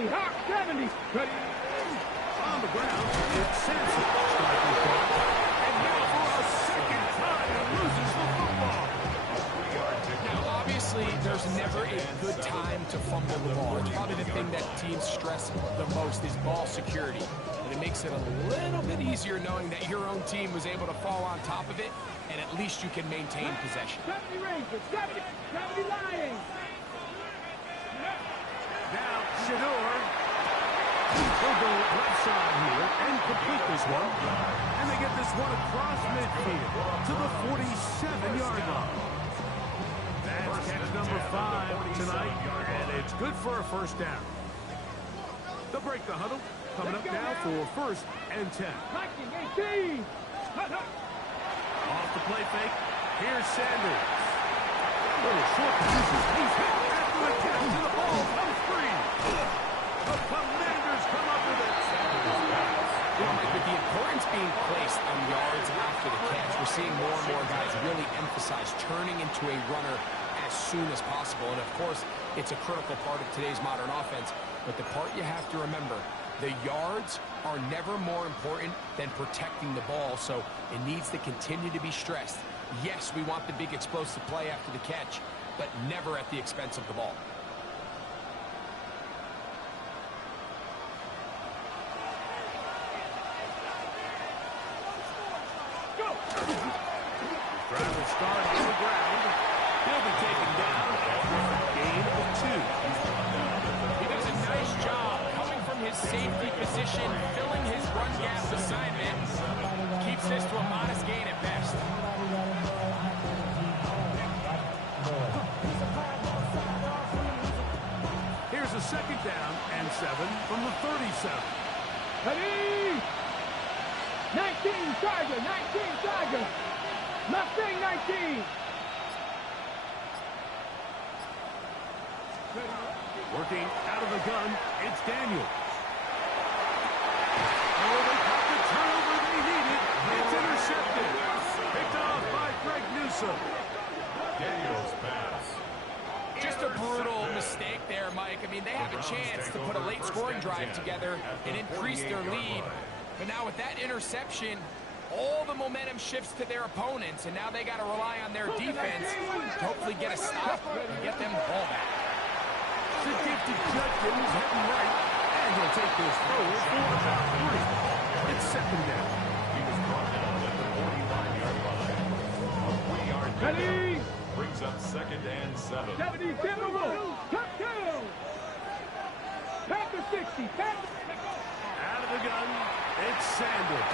Hawk 70. Ready? On the ground, it's Sampson. And now for a second time, he loses the football. Now, obviously, there's never a good time to fumble the ball. It's probably the thing that teams stress the most is ball security. but it makes it a little bit easier knowing that your own team was able to fall on top of it, and at least you can maintain possession. 70 Rangers, 70 Lions. Now, Shador will go left side here and complete this one. And they get this one across midfield to the 47-yard line. That's catch number 5 tonight, and it's good for a first down. They'll break the huddle. Coming up now for 1st and 10. 19, 18. Off the play fake. Here's Sanders. Little short position. He's hit after the catch to the ball. Comes free. The Commanders come up with it. You know, Mike, with the importance being placed on yards after the catch, we're seeing more and more guys really emphasize turning into a runner as soon as possible. And, of course, it's a critical part of today's modern offense. But the part you have to remember, the yards are never more important than protecting the ball, so it needs to continue to be stressed. Yes, we want the big explosive play after the catch, but never at the expense of the ball. Driver start on the ground. He'll be taken down after a gain of 2. He does a nice job coming from his safety position, filling his run gap assignment. Keeps this to a modest gain at best. Here's a 2nd down and 7 from the 37. Ready? 19 Chargers, 19 Chargers. Mustang 19. Working out of the gun, it's Daniel. Oh, they got the turnover they needed. It's intercepted. Picked off by Greg Newsome. Daniel's pass. Just a brutal mistake there, Mike. I mean, they have a chance to put a late scoring drive together and increase their lead. But now with that interception, all the momentum shifts to their opponents, and now they got to rely on their defense to hopefully get a stop and get them the ball back. The gifted Judkins heading right, and he'll take this forward for about 3. It's 2nd down. He was brought down at the 45-yard line. A 3-yard Ready? brings up 2nd and 7. 70 Timberwolves. Touchdown. Packer 60. Packer. Out of the gun, it's Sanders.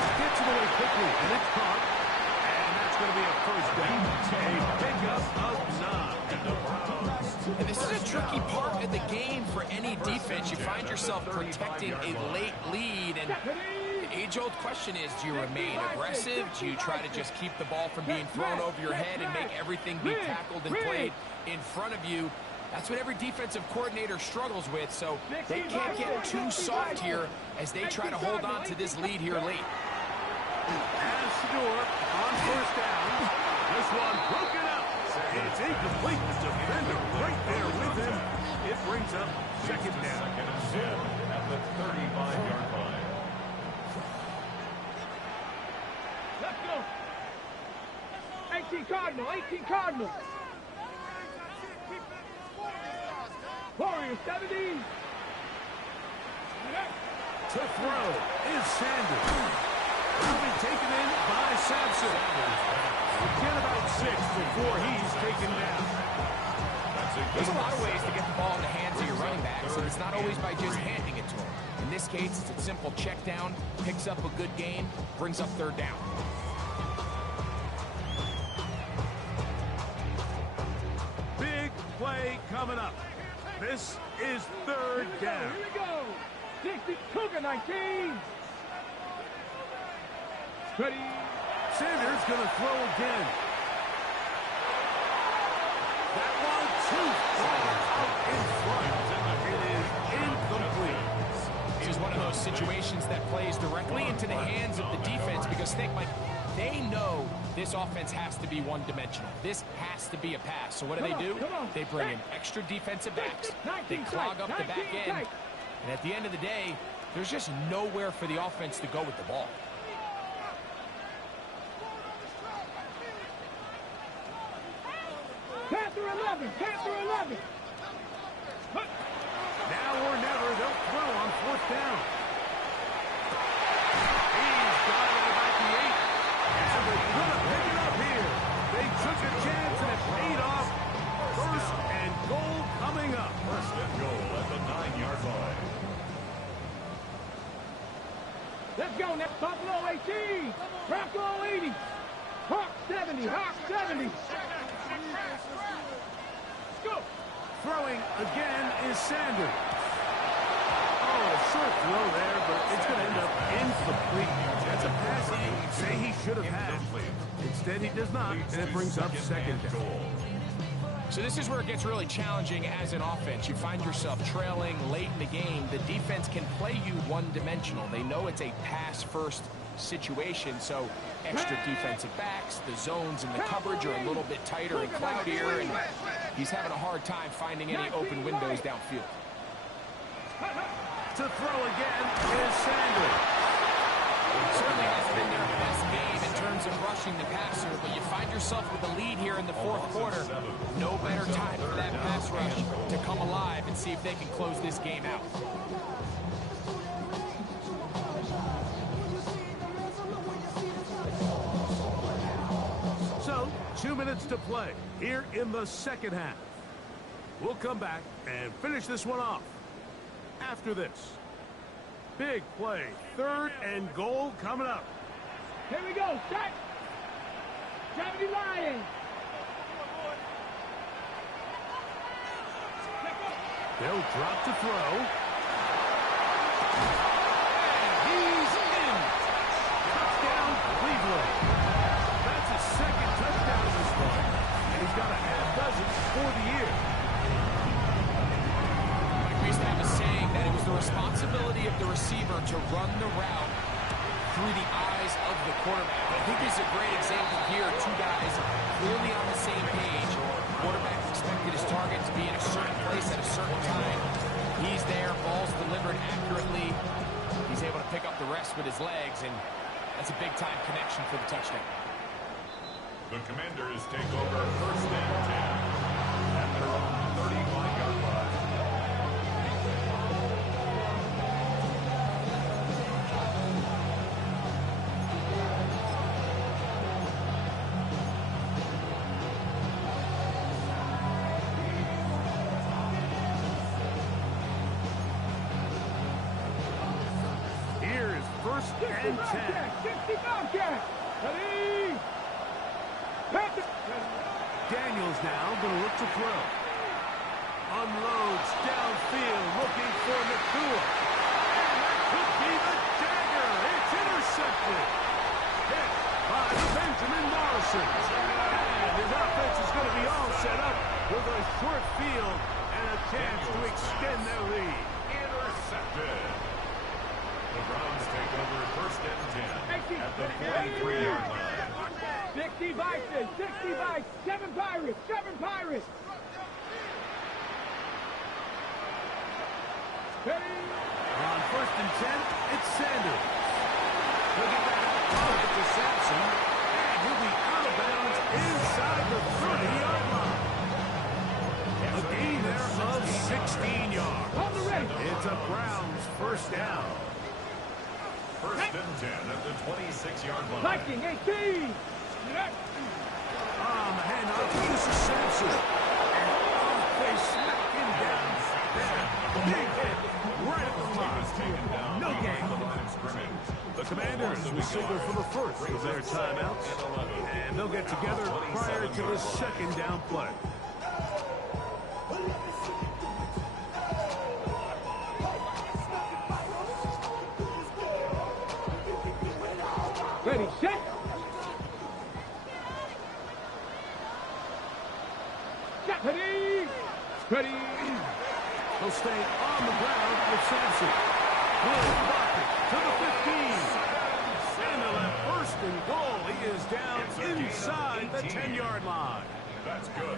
Gets it away quickly, and it's caught. And that's going to be a first down. A pickup of 9. And this is a tricky part of the game for any defense. You find yourself protecting a late lead, and the age-old question is, do you remain aggressive? Do you try to just keep the ball from being thrown over your head and make everything be tackled and played in front of you? That's what every defensive coordinator struggles with, so they can't get too soft here as they try to hold on to this lead here late. As Shador on 1st down. This one broken up. It's incomplete. The defender right there with him. It brings up 2nd down. 2nd and 10 at the 35-yard line. Let's go. 18 Cardinal. 18 Cardinal. Warriors 70. To throw is Sanders. Will be taken in by Sampson. Get about 6 before he's taken down. There's a lot of ways to get the ball in the hands of your running backs, and it's not always by just handing it to them. In this case, it's a simple check down, picks up a good gain, brings up 3rd down. Big play coming up. This is 3rd down. Here we go. 60 Cougar 19. Ready? Sanders going to throw again. That one too far out in front. It is incomplete. This is one of those situations that plays directly into the hands of the defense because think, like, they know this offense has to be one-dimensional. This has to be a pass. So what do? They bring in extra defensive backs. They clog up the back end. And at the end of the day, there's just nowhere for the offense to go with the ball. Panther 11. Panther 11. Now or never, they'll throw on 4th down. 70, hot 70. Go. Throwing again is Sanders. Oh, a short throw there, but it's going to end up incomplete. That's a pass you say he should have had. Instead, he does not, and it brings up second down. So this is where it gets really challenging as an offense. You find yourself trailing late in the game. The defense can play you one-dimensional. They know it's a pass-first situation, so extra defensive backs, the zones and the coverage are a little bit tighter and cloudier, and he's having a hard time finding any open windows downfield. To throw again is Sanders. It certainly hasn't been their best game in terms of rushing the passer, but you find yourself with a lead here in the fourth quarter. No better time for that pass rush to come alive and see if they can close this game out. So, 2 minutes to play here in the second half. We'll come back and finish this one off after this. Big play, 3rd and goal coming up. Here we go, set. 70 Lions. They'll drop to throw. And he's in. Touchdown, Cleveland. That's his 2nd touchdown this one. And he's got a half dozen for the year. We used to have a saying that it was the responsibility of the receiver to run the route through the eyes of the quarterback. I think this is a great example here. Two guys clearly on the same page. Quarterback expected his target to be in a certain place at a certain time. He's there, ball's delivered accurately. He's able to pick up the rest with his legs, and that's a big-time connection for the touchdown. The Commanders take over 1st and 10 at their own 35-yard line. Here is 1st and 10. 60 Bobcat. Ready. Daniels now going to look to throw. Unloads downfield, looking for McCool. And that could be the dagger. It's intercepted. Hit by Benjamin Morrison. And his offense is going to be all set up with a short field and a chance to extend their lead. Intercepted. The Browns take over 1st and 10 at the 43-yard line. 60 Bison, 60 Bison, 7 Pirates, 7 Pirates. Ready. On 1st and 10, it's Sanders. He'll get that out to Sampson, and he'll be out of bounds inside the 30-yard line. A gain there of 16 yards. On the ready. It's a Browns 1st down. 1st and 10 at the 26-yard line. Viking 18. On the handoff, this is Sampson. And they smack him down there. Big hit right at the line. No gain. The Commanders will signal for the first of their timeouts. And they'll get together prior to the 2nd down play. Ready, set. Ready. Ready. He'll stay on the ground with Sampson. Will block it to the 15. And they'll have 1st and goal. He is down inside the 10-yard line. That's good.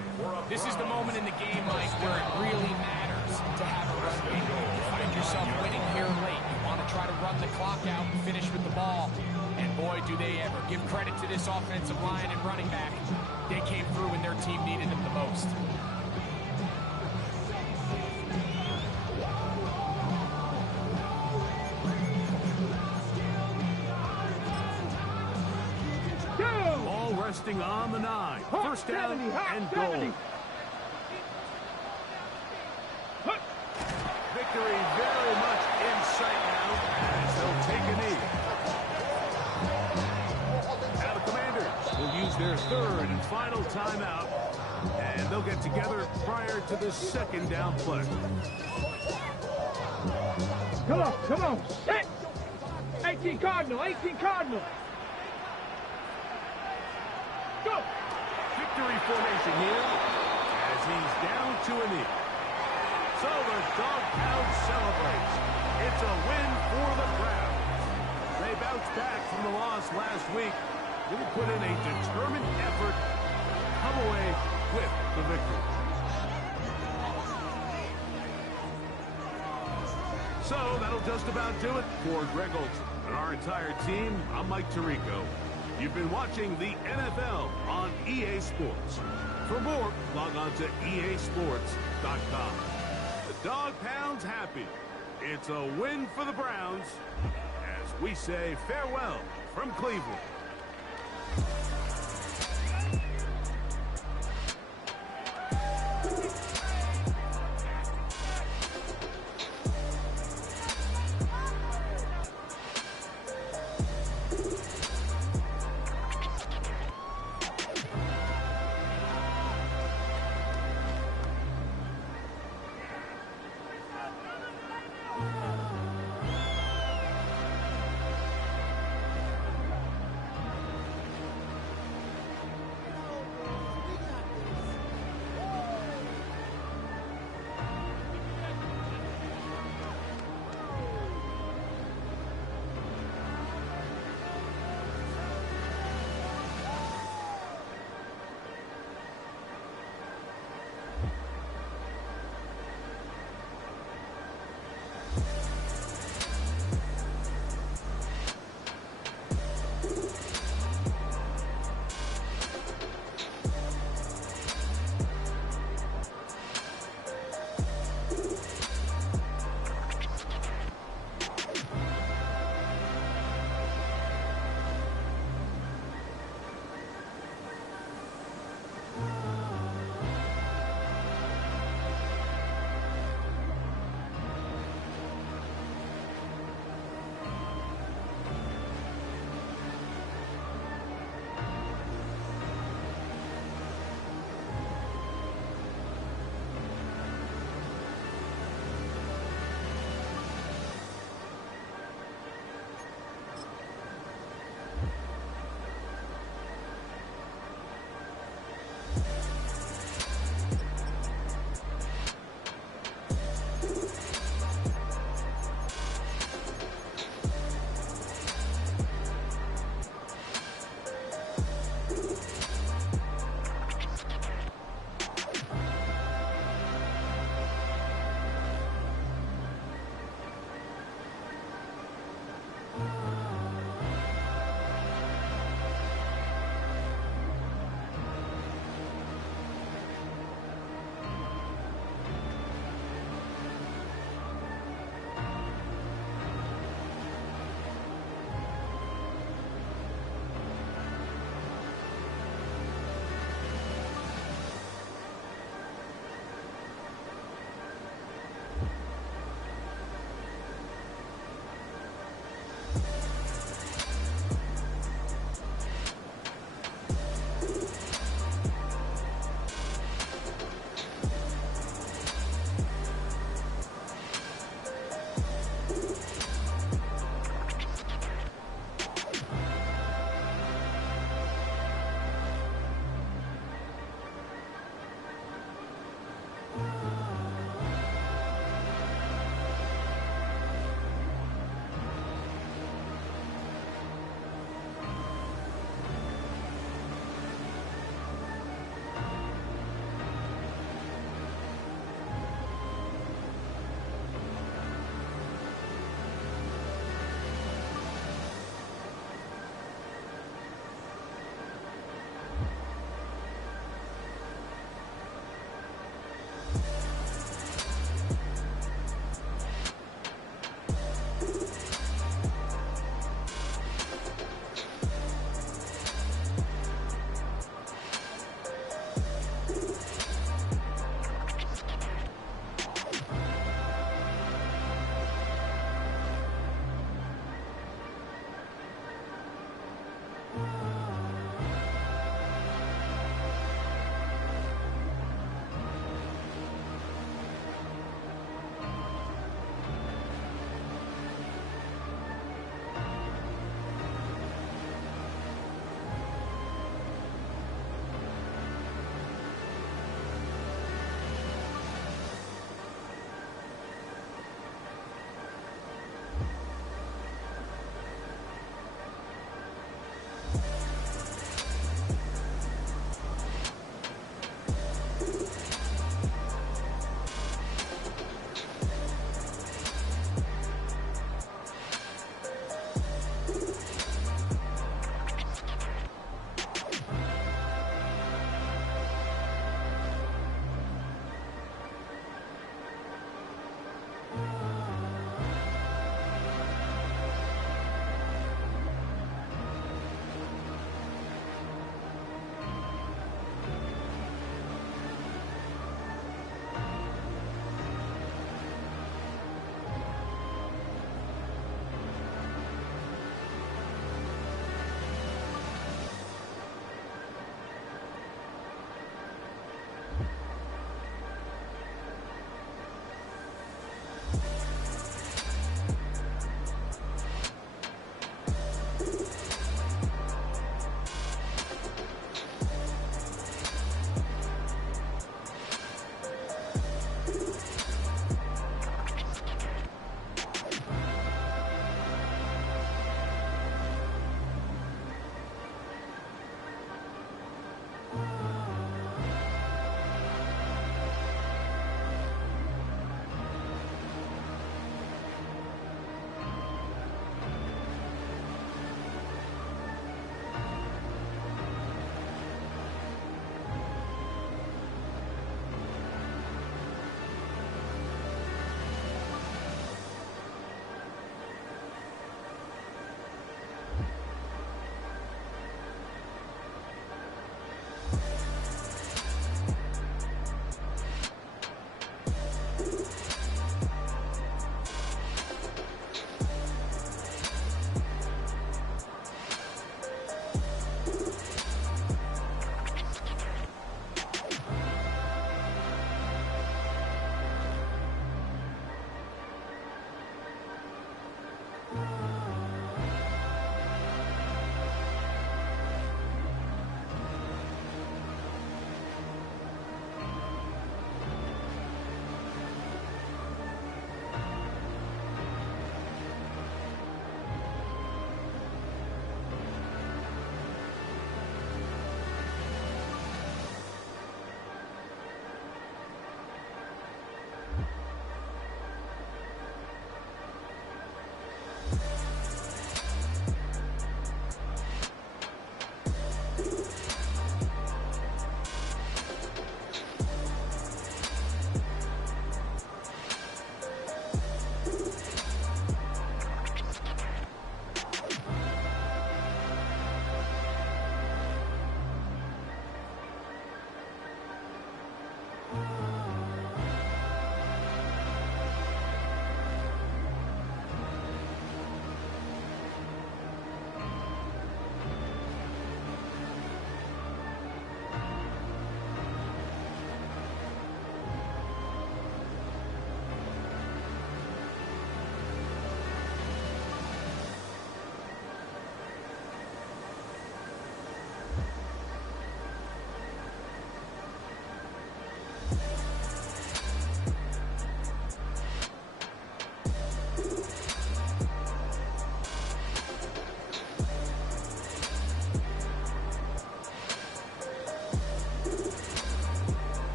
This is the moment in the game, Mike, where it really matters to have a run game. You find yourself winning here late. You want to try to run the clock out and finish with the ball. And boy, do they ever. Give credit to this offensive line and running back. They came through when their team needed them the most. Ball resting on the 9. 1st down and goal. Victory very much in sight now as they'll take a knee. Now the Commanders will use is their third and final timeout, and they'll get together prior to the second down play. Come on. Hit! 18 Cardinal. Go! Victory formation here as he's down to a knee. So the Dog Pound celebrates. It's a win for the Browns. They bounced back from the loss last week. They put in a determined effort to come away with the victory. So that'll just about do it for Greg Olson and our entire team. I'm Mike Tirico. You've been watching the NFL on EA Sports. For more, log on to easports.com. The Dog Pound's happy. It's a win for the Browns as we say farewell from Cleveland.